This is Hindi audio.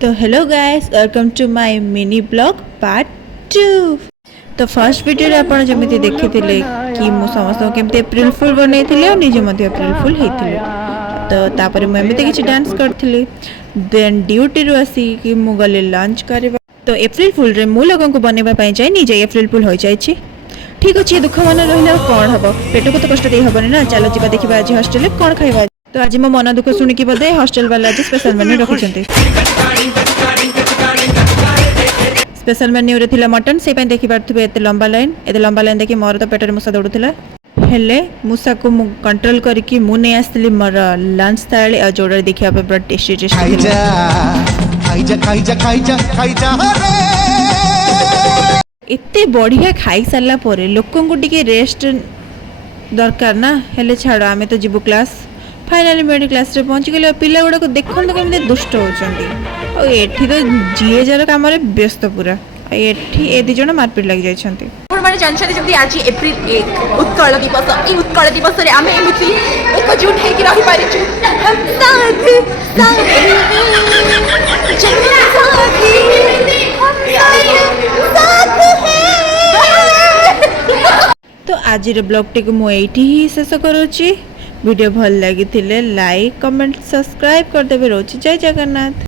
तो hello guys, welcome to my mini blog part 2। तो फर्स्ट वीडियो रे आपण जमिति देखिथिले कि मु समस्त केमते अप्रैल फुल बनैथिले और निजे मध्ये अप्रैल फुल हेथिले। तो तापर मु एमिते किछि डांस करथिले। देन ड्यूटी रु आसी कि मु गले लंच करबा। तो अप्रैल फुल रे मु लोगन को बनेबा पई जाय निजे अप्रैल फुल होई जाय छी। ठीक अछि, दुख मन रहिला कोन हबो, पेट को तो कष्ट दे हबनी ना। चलो जिबा देखिबा आज हॉस्टल रे कोन खाइबा। तो आज मो मन दुख सुनि कि बदे हॉस्टल वाला आज स्पेशल मेन्यू रखिछन्ते। स्पेशल मेन्यू रे थिला मटन, से पई देखि पारथुबे एते लंबा लाइन देखि मोर तो पेटर मुसा दौड़ुथिला। हेले मुसा को मु कंट्रोल करिकि मु नै आस्तिली मोर लंच थाली आ जोडर देखिया पे बड़ा टेस्टी एते बढ़िया खाई सारला परे लोकन को टिके रेस्ट दरकार ना। हेले छाड़, आमे तो जीवु क्लास। फाइनाली मेडी क्लास रे पहुंची गेले। पिला गुडा को देखन तो केमते दुष्ट होचंदी। ओ एठी तो जीए जार काम रे व्यस्त पूरा। एठी ए दि जण मारपीट लागि जायछंती। आपण माने जानछते जेमति आज अप्रैल 1 उत्कल दिवस। ई उत्कल दिवस रे आमे एमिति एकजुट हे कि रहि पारिछु। हम साथी तो आज ब्लॉग टी को एठी ही शेष करूची। वीडियो भल लगी लाइक कमेंट सब्सक्राइब कर देबे। रोची जय जगन्नाथ।